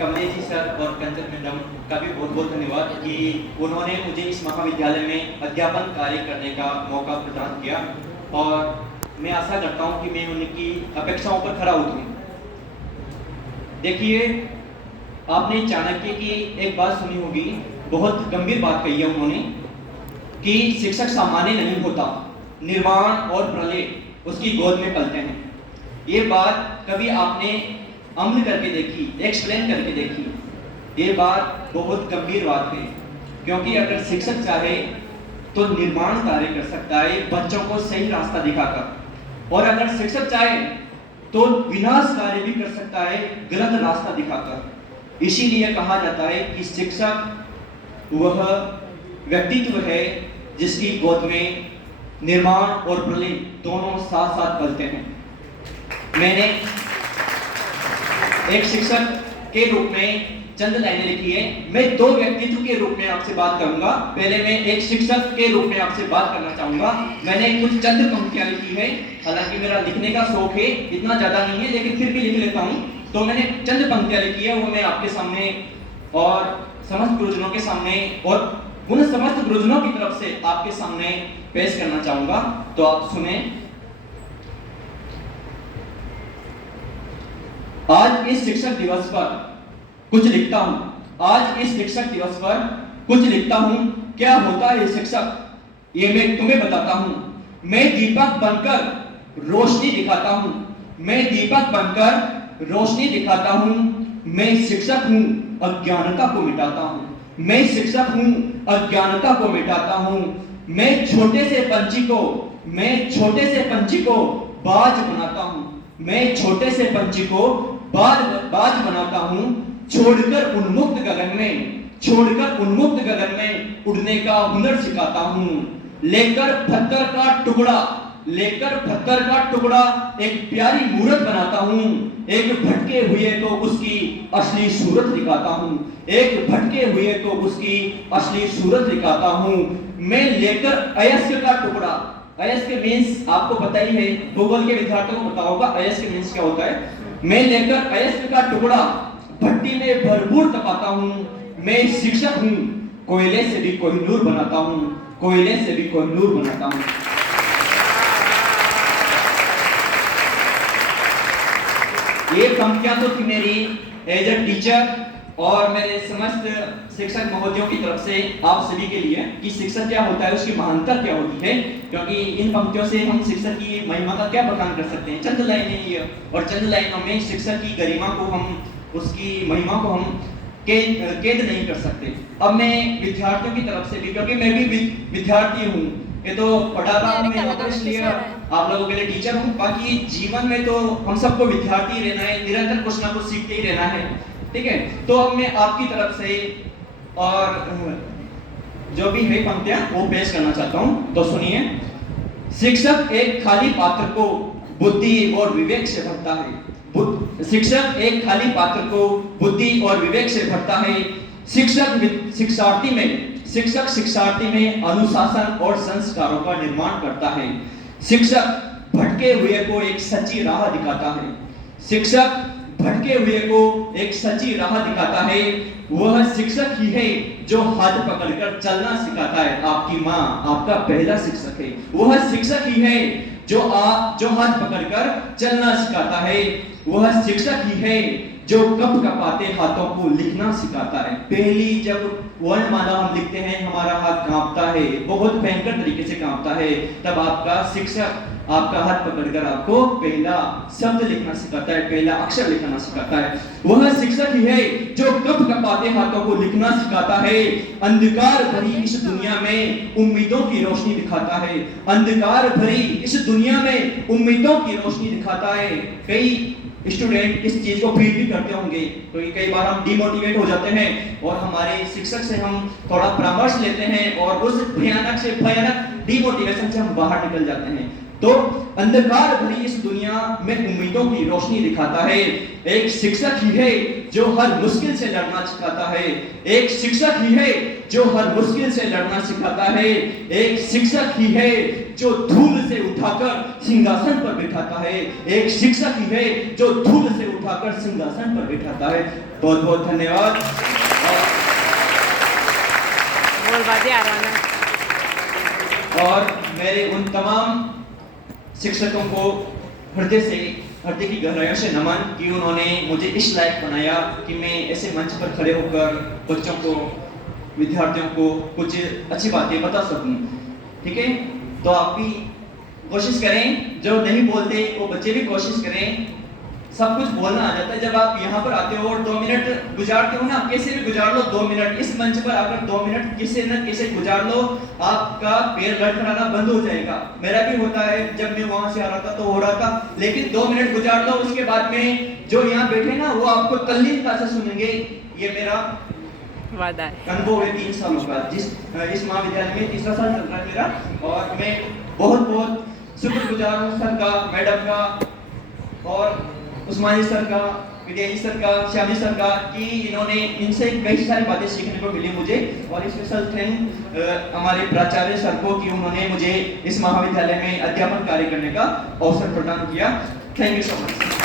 Kamlesh ji sir और कंचन madam का भी बहुत बहुत धन्यवाद कि उन्होंने मुझे इस महाविद्यालय में अध्यापन कार्य करने का मौका प्रदान किया और मैं आशा करता हूं कि मैं उनकी अपेक्षाओं पर खरा उतरूं। देखिए, आपने चाणक्य की एक बात सुनी होगी, बहुत गंभीर बात कही है उन्होंने कि शिक्षक सामान्य नहीं होता, निर्वाण और प्रलय उसकी गोद में पलते हैं। ये बात कभी आपने अमल करके देखी, एक्सप्लेन करके देखी? ये बात बहुत गंभीर बात है, क्योंकि अगर शिक्षक चाहे तो निर्माण कार्य कर सकता है बच्चों को सही रास्ता दिखाकर, और अगर शिक्षक चाहे तो विनाश कार्य भी कर सकता है गलत रास्ता दिखाकर। इसीलिए कहा जाता है कि शिक्षक वह व्यक्तित्व है जिसकी गोद में निर्माण और प्रलय दोनों साथ साथ पलते हैं। मैंने एक शिक्षक के रूप में चंद लाइनें लिखी है। मैं दो व्यक्तित्व के रूप में आपसे बात करूंगा। पहले मैं एक शिक्षक के रूप में आपसे बात करना चाहूंगा। मैंने कुछ चंद पंक्तियां लिखी है, हालांकि मेरा लिखने का शौक है, इतना ज्यादा नहीं है, लेकिन फिर भी लिख लेता हूं। तो मैंने चंद पंक्तियां लिखी है, वो मैं आपके सामने और समस्त गुरुजनों के सामने और उन समस्त गुरुजनों की तरफ से आपके सामने पेश करना चाहूंगा, तो आप सुने। आज इस शिक्षक दिवस पर कुछ लिखता हूं। आज इस शिक्षक दिवस पर कुछ लिखता हूं। क्या होता है शिक्षक, ये मैं तुम्हें बताता हूं। मैं दीपक बनकर रोशनी दिखाता हूं। मैं दीपक बनकर रोशनी दिखाता हूं। मैं शिक्षक हूं, अज्ञानता को मिटाता हूं। मैं शिक्षक हूं, अज्ञानता को मिटाता हूं। मैं छोटे से पंछी को बाज बनाता हूं। मैं छोटे से पंछी को बाज बनाता हूं। छोड़कर उन्मुक्त गगन में उड़ने का हुनर सिखाता हूं। लेकर पत्थर का टुकड़ा एक प्यारी मूर्त बनाता हूं। एक भटके हुए को उसकी असली सूरत दिखाता हूं। एक भटके हुए को उसकी असली सूरत दिखाता हूं। मैं लेकर अयस्क का टुकड़ा, अयस्क मींस आपको पता ही है, भूगोल के विद्यार्थियों को पता होगा अयस्क मींस क्या होता है। मैं लेकर अयस्क का टुकड़ा भट्टी में भरपूर तपाता हूं। मैं शिक्षक हूं, कोयले से भी कोहिनूर बनाता हूं। कोयले से भी कोहिनूर बनाता हूं। ये पंक्तियां तो थी मेरी एज ए टीचर और मेरे समस्त शिक्षक महोदयों की तरफ से आप सभी के लिए कि शिक्षक क्या होता है, उसकी महानता क्या होती है, क्योंकि इन पंक्तियों से हम शिक्षक की महिमा का क्या बखान कर सकते हैं। चंद लाइनें ये, और चंद लाइनों में शिक्षक की गरिमा को हम, उसकी महिमा को हम कैद नहीं कर सकते। अब मैं विद्यार्थियों की तरफ से भी, क्योंकि मैं भी विद्यार्थी हूँ, ये तो पढ़ा रहा हूँ मैं, और इसलिए आप लोगों के लिए टीचर हूँ। बाकी जीवन में तो हम सबको विद्यार्थी रहना है, निरंतर कुछ ना कुछ सीखते ही रहना है, ठीक है। तो अब मैं आपकी तरफ से और जो भी है पंक्तियां वो पेश करना चाहता हूं, तो सुनिए। शिक्षक एक खाली पात्र को बुद्धि और विवेक से भरता है। शिक्षक एक खाली पात्र को बुद्धि और विवेक से भरता है। शिक्षक शिक्षार्थी में अनुशासन और संस्कारों का निर्माण करता है। शिक्षक भटके हुए को एक सच्ची राह दिखाता है। शिक्षक भटके हुए को एक सच्ची राह दिखाता है। वह शिक्षक ही है जो हाथ पकड़कर चलना सिखाता है। आपकी माँ आपका पहला शिक्षक है। वह शिक्षक ही है जो हाथ पकड़कर चलना सिखाता है। वह शिक्षक ही है जो कपाते हाथों को लिखना सिखाता है। पहली जब वर्णमाला हम लिखते हैं हमारा हाथ कांपता है, बहुत भयंकर तरीके से कांपता है, तब आपका शिक्षक आपका हाथ पकड़कर आपको पहला शब्द लिखना सिखाता है, पहला अक्षर लिखना सिखाता है। वह शिक्षक ही है जो कपाते हाथों को लिखना सिखाता है। अंधकार भरी इस दुनिया में उम्मीदों की रोशनी दिखाता है। अंधकार भरी इस दुनिया में उम्मीदों की रोशनी दिखाता है। कई स्टूडेंट इस चीज को फील भी करते होंगे, तो कई बार हम डिमोटिवेट हो जाते हैं और हमारे शिक्षक से हम थोड़ा परामर्श लेते हैं और उस भयानक डिमोटिवेशन से हम बाहर निकल जाते हैं। तो अंधकार भरी इस दुनिया में उम्मीदों की रोशनी दिखाता है। एक शिक्षक ही है जो हर मुश्किल से लड़ना सिखाता है। एक शिक्षक ही है जो हर मुश्किल से लड़ना सिखाता है, एक शिक्षक ही है जो धूल से उठाकर सिंहासन पर बिठाता है, एक शिक्षक ही है जो धूल से उठाकर सिंहासन पर बिठाता है। बहुत बहुत धन्यवाद। और मेरे उन तमाम शिक्षकों को हृदय की गहराइयों से नमन कि उन्होंने मुझे इस लायक बनाया कि मैं ऐसे मंच पर खड़े होकर बच्चों को, विद्यार्थियों को कुछ अच्छी बातें बता सकूं। ठीक है, तो आप भी कोशिश करें, जो नहीं बोलते वो बच्चे भी कोशिश करें। सब कुछ बोलना आ जाता है जब आप यहाँ पर आते हो और 2 मिनट गुजारते हो ना, कैसे भी गुजार लो 2 मिनट इस मंच पर आकर 2 मिनट किसी न किसी गुजार लो, आपका पैर लड़खड़ाना बंद हो जाएगा। मेरा भी होता है, जब मैं वहां से आ रहा था तो हो रहा था, लेकिन 2 मिनट गुजार लो, उसके बाद में जो यहाँ बैठे ना वो आपको तल्लीनता से सुनेंगे। ये मेरा वादा है, अनुभव है 3 सालों का, इस महाविद्यालय में तीसरा साल चल रहा है मेरा। और मैं बहुत बहुत शुक्रगुजार हूँ सर का, मैडम का, और उस्मानी सर का, विजय सर का, श्यामी सर का, कि इन्होंने इनसे कई सारी बातें सीखने को मिली मुझे। और स्पेशल थैंक हमारे प्राचार्य सर को कि उन्होंने मुझे इस महाविद्यालय में अध्यापन कार्य करने का अवसर प्रदान किया। Thank you so much.